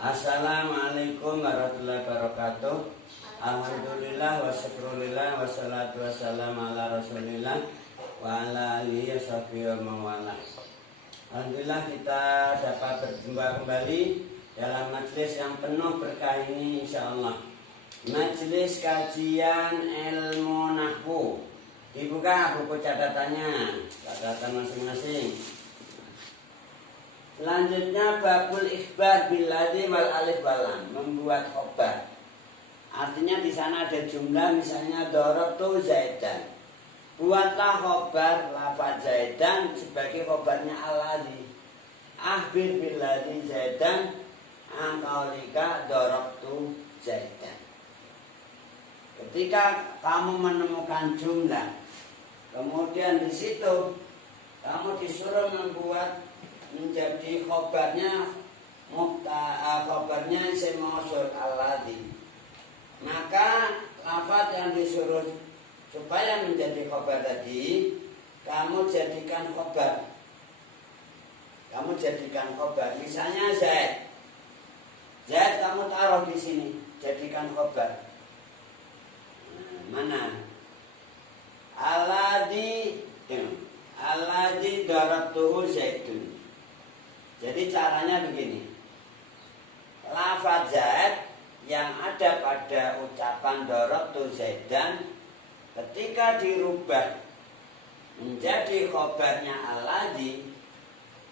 Assalamualaikum warahmatullahi wabarakatuh. Alhamdulillah wa syukurillah wa salatu wassalamu ala rasulillah wa ala alihi washabihi wa mawala. Alhamdulillah kita dapat berjumpa kembali dalam majelis yang penuh berkah ini insyaallah. Majelis kajian ilmu nahwu. Dibuka buku catatannya, catatan masing-masing. Selanjutnya babul ikhbar billadzi wal alif walam, membuat khobar. Artinya di sana ada jumlah, misalnya darabtu zaidan. Buatlah khobar lafaz zaidan sebagai khobarnya alladzi. Akhbir billadzi zaidan an qaulika darabtu zaidan. Ketika kamu menemukan jumlah, kemudian di situ kamu disuruh membuat menjadi khobarnya khobarnya isim mausul alladzi, maka lafaz yang disuruh supaya menjadi khobar tadi kamu jadikan khobar. Misalnya Zaid kamu taruh di sini, jadikan khobar. Mana alladzi darabtuhu Zaidun. Jadi caranya begini, lafaz Zaid yang ada pada ucapan darabtu Zaidan ketika dirubah menjadi khobarnya alladzi,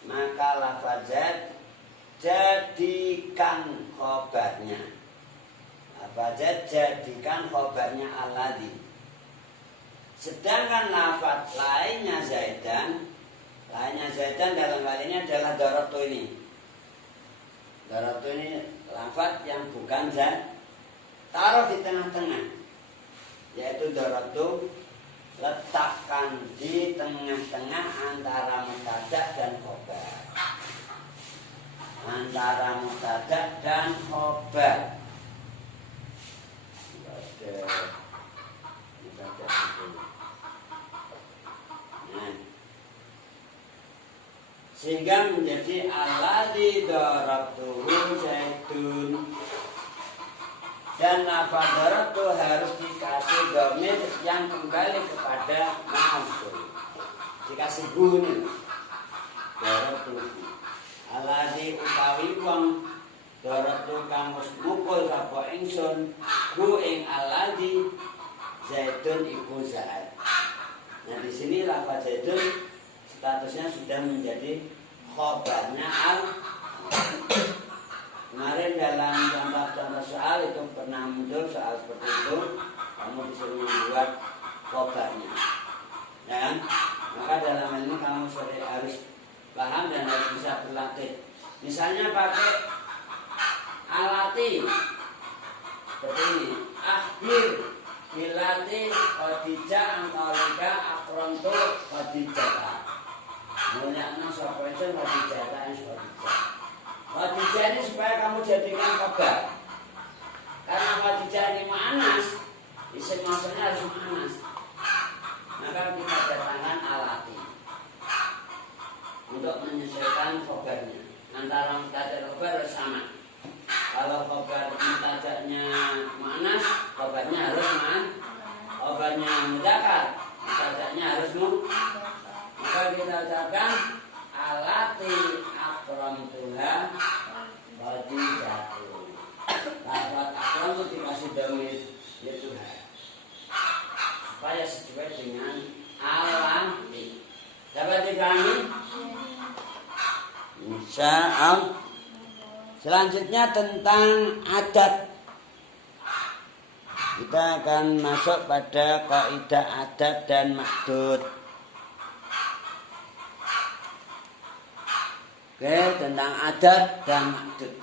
maka lafaz Zaid jadikan khobarnya. Lafaz Zaid jadikan khobarnya alladzi. Sedangkan lafaz lainnya Zaidan dalam hal ini adalah darabtu ini. Darabtu ini lafaz yang bukan Zaid, taruh di tengah-tengah, yaitu darabtu, letakkan di tengah-tengah antara mubtada dan khobar. Sehingga menjadi alladzi darabtuhu Zaidun. Dan lafaz darabtu harus dikasih dhamir yang kembali kepada mausul. Dikasih bunyi darabtu. Alladzi utawi wong darabtu kang wis mukul sapa ingsun hu ing alladzi Zaidun iku Zaid. Nah di sini lafaz Zaidun statusnya sudah menjadi khobarnya al. Kemarin dalam contoh-contoh soal itu pernah muncul soal seperti itu, kamu disuruh membuat khobarnya, dan maka dalam hal ini kamu harus paham dan harus bisa berlatih. Misalnya pakai alati seperti ini, akhir bilati Khadijah angkaulika akrontu Khadijah. Mulyakna sapa itu Khadijah ta Khadijah ini supaya kamu jadikan khobar. Karena Khadijah ini muannas, isim mausulnya harus muannas. Maka kita datangkan alati untuk menyesuaikan khobarnya. Antara mubtada dan khobar harus sama. Kalau khobar mubtadanya muannas, khobarnya harus khobarnya mudzakkar, mubtadanya harus maka kita ucapkan alati akramtuha Khadijah. Lafaz akram itu dikasih dhamir yaitu supaya sesuai dengan alati. Dapat dipahami? Insyaallah. Selanjutnya tentang adat. Kita akan masuk pada kaidah adat dan mahdud. Oke, tentang adat dan mahdud.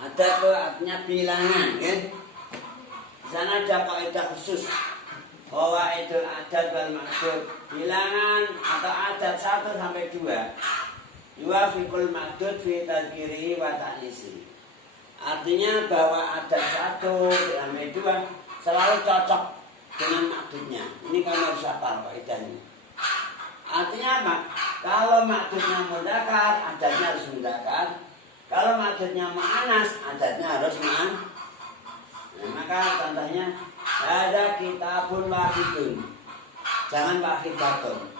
Adat itu artinya bilangan, ya. Di sana ada kaidah khusus bahwa itu adat dan mahdud, bilangan atau adat 1 sampai 2. Yuwafiqul mahdud fi tadhkirihi wa ta'nisi. Artinya bahwa adat 1 sampai 2 selalu cocok dengan mahdudnya. Ini kamu harus hafal kaidahnya. Artinya apa? Kalau maksudnya mudzakkar, adatnya harus mudzakkar. Kalau maksudnya mu'anas, adatnya harus ma'an. Nah, maka contohnya ada kitabun wahidun, jangan wahidatun.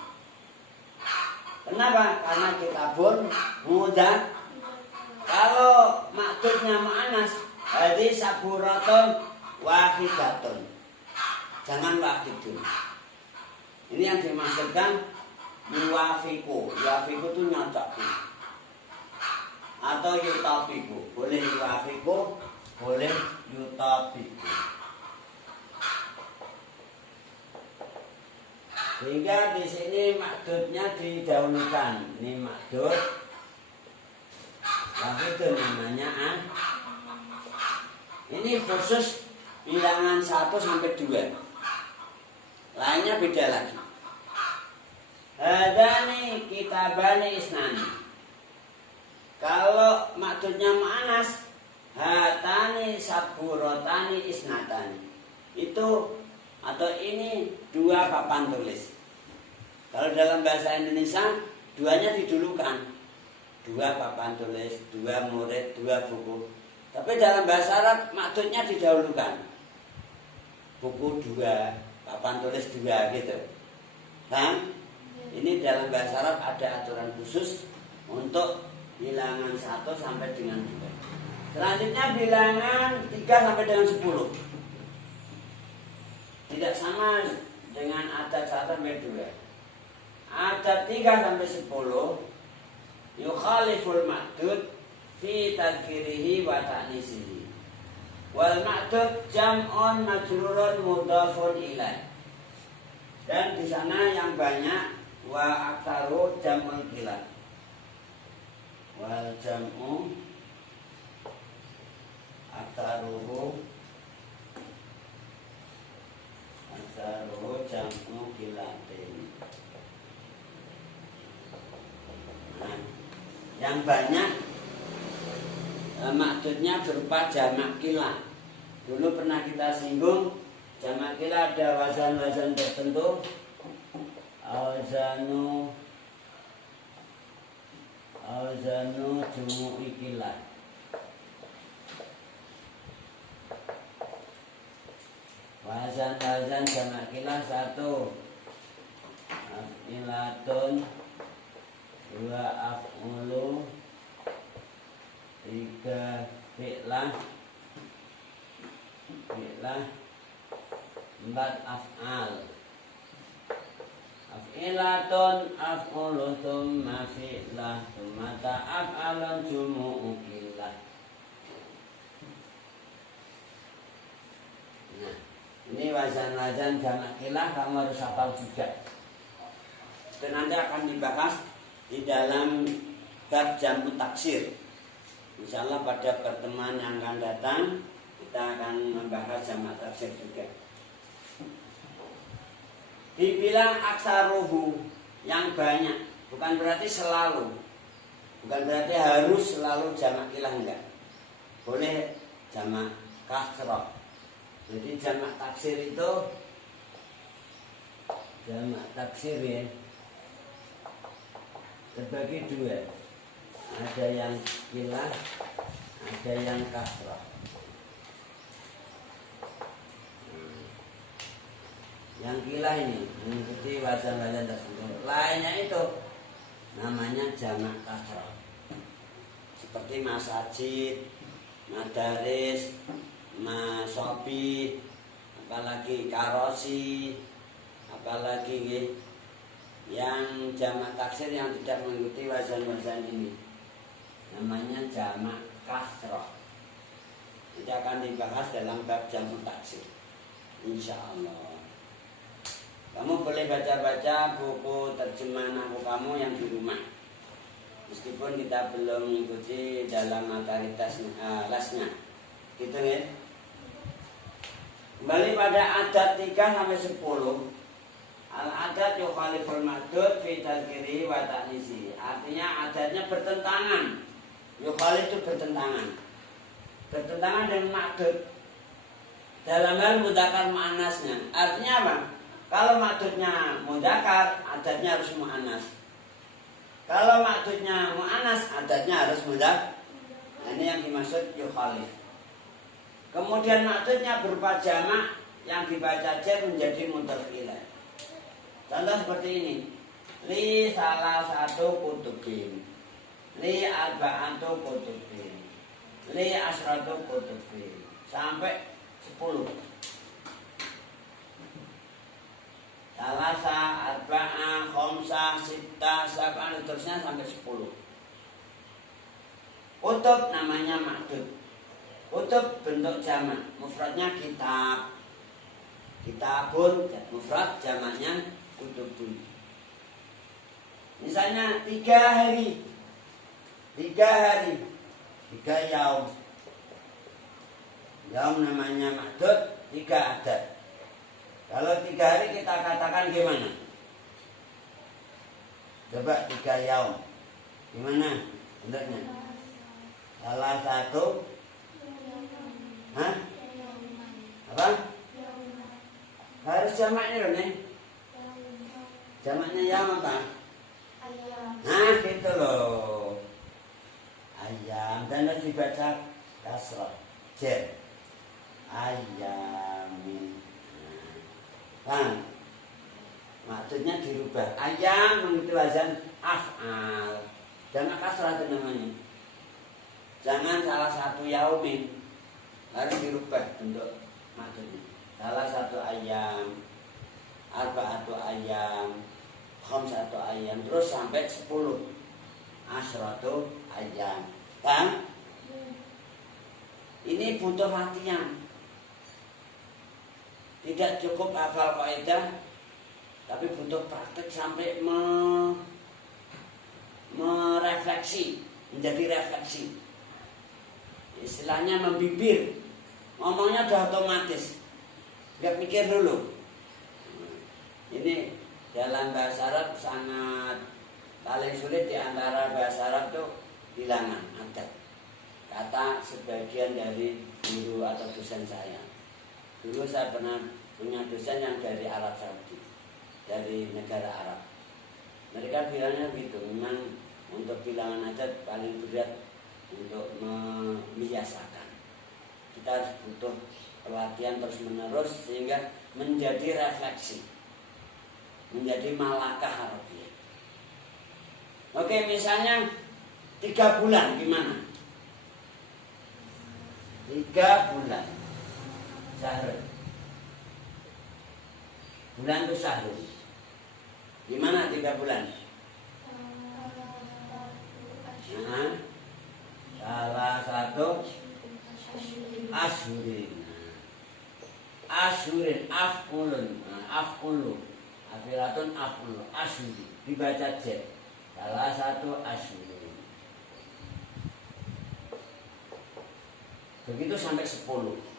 Kenapa? Karena kitabun mudah. Kalau maksudnya mu'anas, jadi saburatun wahidatun, jangan wahidun. Ini yang dimaksudkan yuwafiku. Yuwafiku itu nyocok atau yutafiku. Boleh yuwafiku, boleh yutafiku. Sehingga di sini maksudnya didahulukan. Ini maksud wahidun namanya Ini khusus bilangan 1 sampai 2. Lainnya beda lagi. Hadani kitabani isnani. Kalau maksudnya mu'anas, hatani saburotani isnatani. Itu atau ini 2 papan tulis. Kalau dalam bahasa Indonesia, 2-nya didulukan. 2 papan tulis, 2 murid, 2 buku. Tapi dalam bahasa Arab maksudnya didahulukan. Buku 2, papan tulis 2 gitu. Kan? Ini dalam bahasa Arab ada aturan khusus untuk bilangan 1 sampai dengan 2. Selanjutnya bilangan 3 sampai dengan 10. Tidak sama dengan adat 1 sampai 2. Adat 3 sampai 10 yukhaliful ma'dud fi tadkirihi wa ta'nisihi. Wal ma'dud jam'un majrurun mudhafun ilaih. Dan di sana yang banyak wa aktaru jam'un qillah. Wal jam'u aktaruhu jam'u qillatin. Nah, yang banyak maksudnya berupa jamak qillah. Dulu pernah kita singgung, jamak qillah ada wazan-wazan tertentu. Auzanu jumu'i qillah. Wazan-wazan jamak qillah 1 af'ilatun, 2 af'ulu, 3 fi'lah, 4 af'al. Af'ilatun, af'ulu, thumma fi'lah, thumma ta'af'alun jumu'u qillah. Nah, ini wazan-wazan jamak qillah kamu harus hafal juga. Itu nanti akan dibahas di dalam bab jamu taksir. Insyaallah pada pertemuan yang akan datang kita akan membahas jamak taksir juga. Dibilang aksaruhu, yang banyak, bukan berarti selalu, bukan berarti harus selalu jamak qillah, enggak. Boleh jamak kasrah. Jadi jamak taksir itu jamak taksir ya terbagi 2. Ada yang qillah, ada yang kasrah. Yang qillah ini mengikuti wazan-wazan tersebut. Lainnya itu namanya jamak kasrah. Seperti masajid, madaris, masobi, apalagi karosi, apalagi yang jamak taksir yang tidak mengikuti wazan-wazan ini namanya jamak kasrah. Itu akan dibahas dalam bab jamak taksir, insya Allah. Kamu boleh baca-baca buku terjemahan aku kamu yang di rumah, meskipun kita belum mengikuti dalam materi lesnya, gitu ya. Kembali pada adat 3 sampai 10. Al-adat yukhaliful ma'dud fi tadkiri wa ta'nisi. Artinya adatnya bertentangan. Yukhalif itu bertentangan. Bertentangan dengan ma'dud dalam hal mudzakkar muannasnya. Artinya apa? Kalau ma'dudnya mudzakkar, adatnya harus muannas. Kalau ma'dudnya muannas, adatnya harus Ini yang dimaksud yukhalif. Kemudian maksudnya berupa jamak yang dibaca jar menjadi mudhaf ilaih. Contoh seperti ini. Li salah satu kutubin. Li arba'atu kutubin. Li asratu kutubin. Sampai 10. Salasa, arba'a, khomsa, sitta, sab'an, terusnya sampai 10. Kutub namanya ma'dud. Kutub bentuk jamak, mufradnya kitab. Kitabun, mufrad jamaknya kutubun. Misalnya 3 hari. 3 hari. 3 yaum. Yaum namanya ma'dud, 3 adat. Kalau 3 hari kita katakan gimana? Coba 3 yaum. Gimana bentuknya? Salah satu. Hah? Apa? Harus jamaknya loh nih. Jamaknya yaum apa? Nah gitu loh. Ayam. Dan harus dibaca kasrah. Jar. Ayamin. Nah, maksudnya dirubah. Ayam mengikuti wazan af'al. Jangan kasrah itu namanya. Jangan salah satu yaumin. Harus dirubah bentuk maksudnya. Salah satu ayam, arba'atu ayam, khamsatu ayam, terus sampai 10. Asratu ayam. Kan? Ini butuh latihan. Tidak cukup hafal kaidah, tapi butuh praktek sampai merefleksi, menjadi refleksi. Istilahnya membibir, ngomongnya udah otomatis, nggak mikir dulu. Ini dalam bahasa Arab sangat paling sulit di antara bahasa Arab itu bilangan adat. Kata sebagian dari guru atau dosen saya. Dulu saya pernah punya dosen yang dari Arab Saudi, dari negara Arab. Mereka bilangnya gitu, memang untuk bilangan adat paling berat untuk membiasakan. Kita harus butuh pelatihan terus menerus sehingga menjadi refleksi, menjadi malakah Arabiah. Oke, misalnya 3 bulan gimana? 3 bulan. Syahrul. Bulan itu syahrul. Gimana 3 bulan? Nah, salah satu ashurin. Ashurin, af'ulun. Af'ulu. Afiratun af'ulu. Ashuri. Dibaca j. Salah satu ashurin. Begitu sampai 10.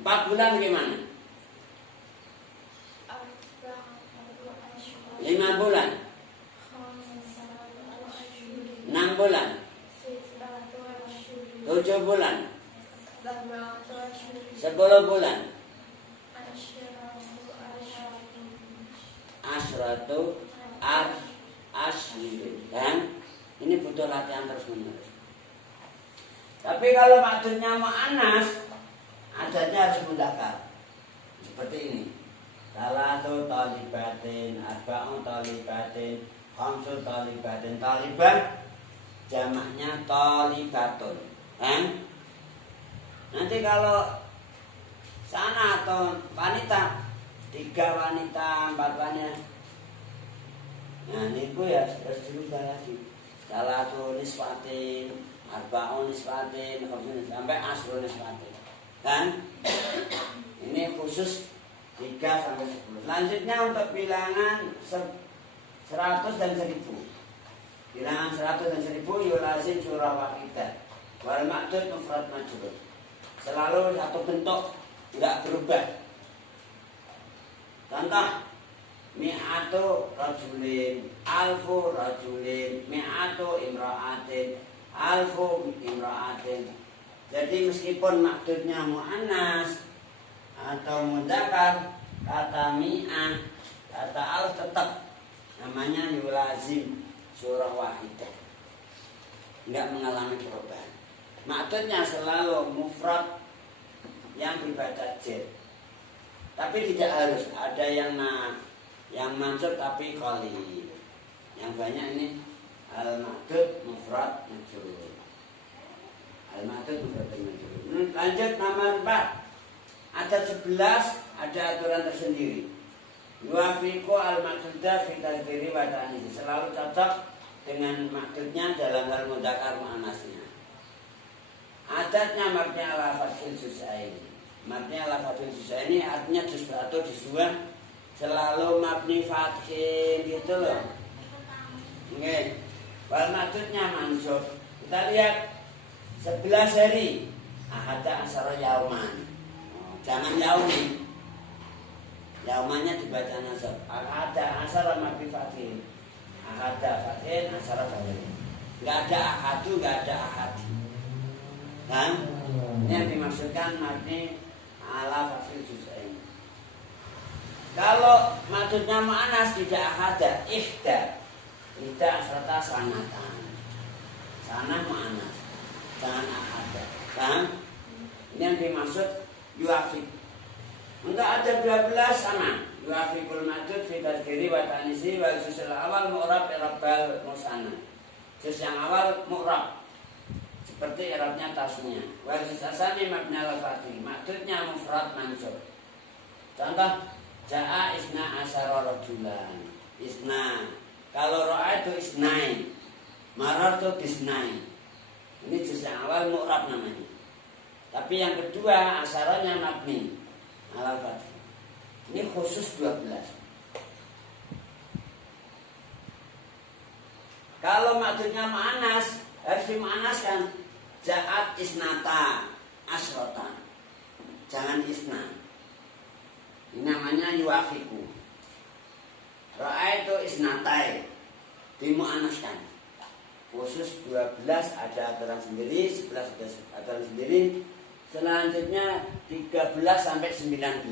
4 bulan gimana? 5 bulan. 6 bulan. 7 bulan. 10 bulan. Asratu ashrin. Dan ini butuh latihan terus menerus. Tapi kalau maksudnya mu'annas, adatnya harus mudzakkar. Seperti ini. Salatu talibatin, arba'u talibatin, khamsu talibatin. Talibat jamaknya talibatun. Kan? Nanti kalau sana atau wanita, 3 wanita, 4 wanita. Nah, ini ya harus dirubah lagi. Salatu niswatin, arba'u niswatin, khamsu sampai asru niswatin. Kan? Ini khusus 3 sampai 10. Selanjutnya untuk bilangan 100 dan 1000. Bilangan 100 dan 1000 yulazim surah wahidah. Wal ma'dud mufrad majrur. Selalu satu bentuk, enggak berubah. Contoh, mi'atu rajulin, alfu rajulin, mi'atu imra'atin, alfu imra'atin. Jadi meskipun maksudnya mu'annas atau mudzakkar, kata mi'ah, kata alf tetap namanya yulazim surah wahidah. Enggak mengalami perubahan. Maksudnya selalu mufrad yang dibaca jet. Tapi tidak harus ada yang mansub tapi qalil. Yang banyak ini al-ma'dud mufrad majrur. Al-ma'dud mufrad majrur. Lanjut nomor 4. Ada 11, ada aturan tersendiri. Yuafiqu al-ma'dudah fi tasdiri wa ta'nis. Selalu cocok dengan maksudnya dalam hal mudzakkar muannasnya. Adatnya mabni ala fathil juz'aini. Mabni ala fathil juz'aini artinya juz atau juz dua selalu mabni fathin gitu loh. Oke. Wal maksudnya mansub. Kita lihat 11 hari. Ahada asyara yauman. Jangan yaumi. Yaumannya dibaca nasab. Ahada asyara mabni fathin. Ahada fathin asyara fathin. Enggak ada ahadu, enggak ada ahadi. Kan? Ini yang dimaksudkan mabni ala fathil juz'ain. Kalau maksudnya mu'annas tidak ahada, ihda. Ihda asrata sanatan. Sanah mu'annas. Jangan ahada. Kan? Ini yang dimaksud yuafiq. Untuk ada 12 sama. Yuafiqul ma'dud fi tadhkiri wa ta'nisi wal juz' awal mu'rab i'rabal musanna. Juz yang awal mu'rab seperti i'rabnya tasnya. Wal juz asani mabni al fathih. Maksudnya mufrad mansub. Contoh jaa isna asyara rajulan. Isna. Kalau ra'a itu isnain. Marartu bisnain. Ini juz yang awal mu'rab namanya. Tapi yang kedua asyaranya mabni al fathih. Ini khusus 12. Kalau maksudnya mu'annas harus dimu'annaskan. Ja'at isnata asrota. Jangan isna. Ini namanya yuafiku. Ra'aitu isnatai. Dimu'annaskan. Khusus 12 ada aturan sendiri, 11 ada aturan sendiri. Selanjutnya 13 sampai 19.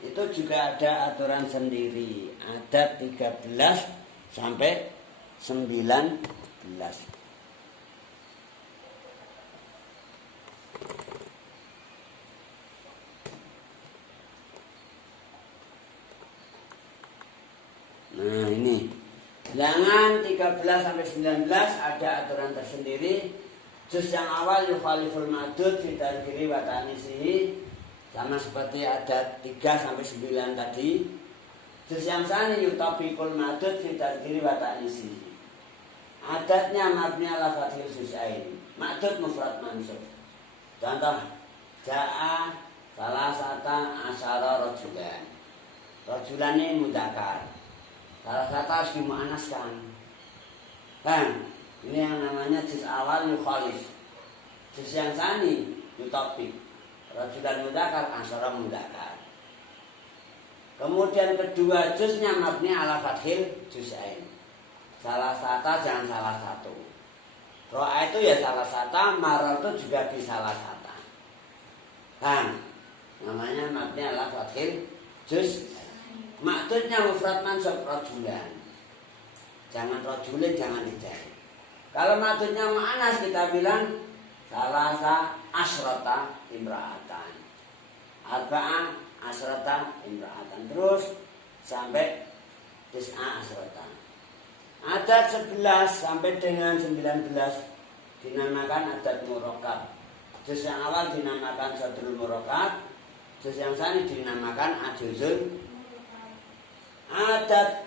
Itu juga ada aturan sendiri. Ada 13 sampai 19. Nah ini. Jangan 13 sampai 19 ada aturan tersendiri. Juz yang awal yukhaliful ma'dud fi tadhkiri wa ta'nisihi. Sama seperti ada 3 sampai 9 tadi. Juz yang sani yutabiqul ma'dud fi tadhkiri wa ta'nisihi. Adatnya mabni ala fathil juz'ain. Ma'dud mufrad mansub. Contoh jaa salasata asyara rajulan. Rajulan ini mudzakkar. Salasata harus dimu'annaskan. Kan? Ini yang namanya juz awal yukhalif. Juz yang sani yutabiq. Rajulan mudzakkar asyara mudzakkar. Kemudian kedua juznya mabni ala fathil juz'ain. Salah sata jangan salah satu. Ro'a itu ya salah sata, marah itu juga di salah sata. Kan? Namanya mabni ala fathil juz. Maksudnya mufrad mansub rajulan. Jangan rajulin, jangan dijahit. Kalau maksudnya mu'annas kita bilang salasa asrata imra'atan. Arba'a asrata imra'atan. Terus sampai tis'a asrata. Adat 11 sampai dengan 19 dinamakan adat murakkab. Juz yang awal dinamakan sadrul murakkab. Juz yang sani dinamakan ajuzul. Adat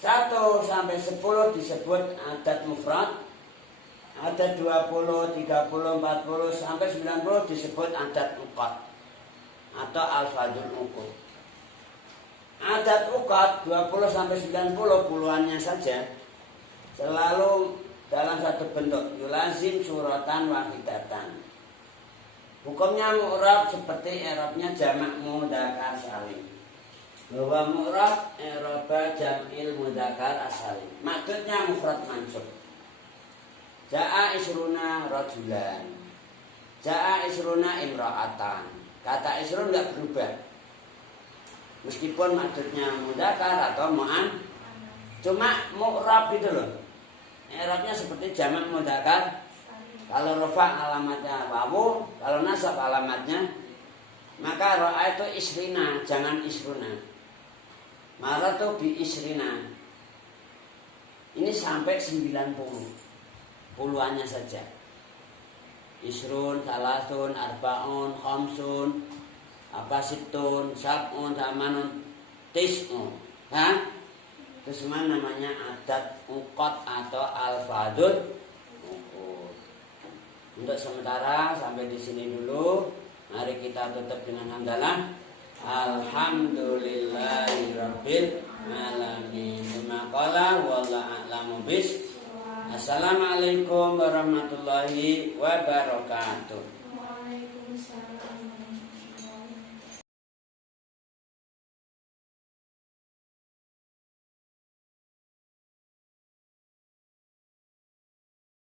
1 sampai 10 disebut adat mufrad. Adat 20, 30, 40 sampai 90 disebut adat uqad atau al-fadul uqud. Adat uqad 20 sampai 90 puluhannya saja selalu dalam satu bentuk yulazim suratan wahidatan. Hukumnya mu'rab seperti i'rabnya jamak mudzakkar salim. Bahwa mu'rab i'raba jam'il mudzakkar asalim. Maksudnya mufrad mansub. Ja'a isruna rajulan. Ja'a isruna imra'atan. Kata isrun enggak berubah. Meskipun maksudnya mudzakkar atau mu'an, cuma mu'rab gitu loh. I'rabnya seperti jamak mudzakkar Kalau rofa alamatnya wawu, kalau nasab alamatnya, maka ro'a itu isrina, jangan isruna. Maratu bi isrina. Ini sampai 90, puluhannya saja. Isrun, salasun, arbaun, khamsun, situn, sab'un, samanun, tis'un. Itu semua namanya adat uqat atau al-fadul. Untuk sementara sampai di sini dulu. Mari kita tutup dengan hamdalah. Alhamdulillahirabbil alamin. Maqala wallahu a'lamu bis. Assalamualaikum warahmatullahi wabarakatuh.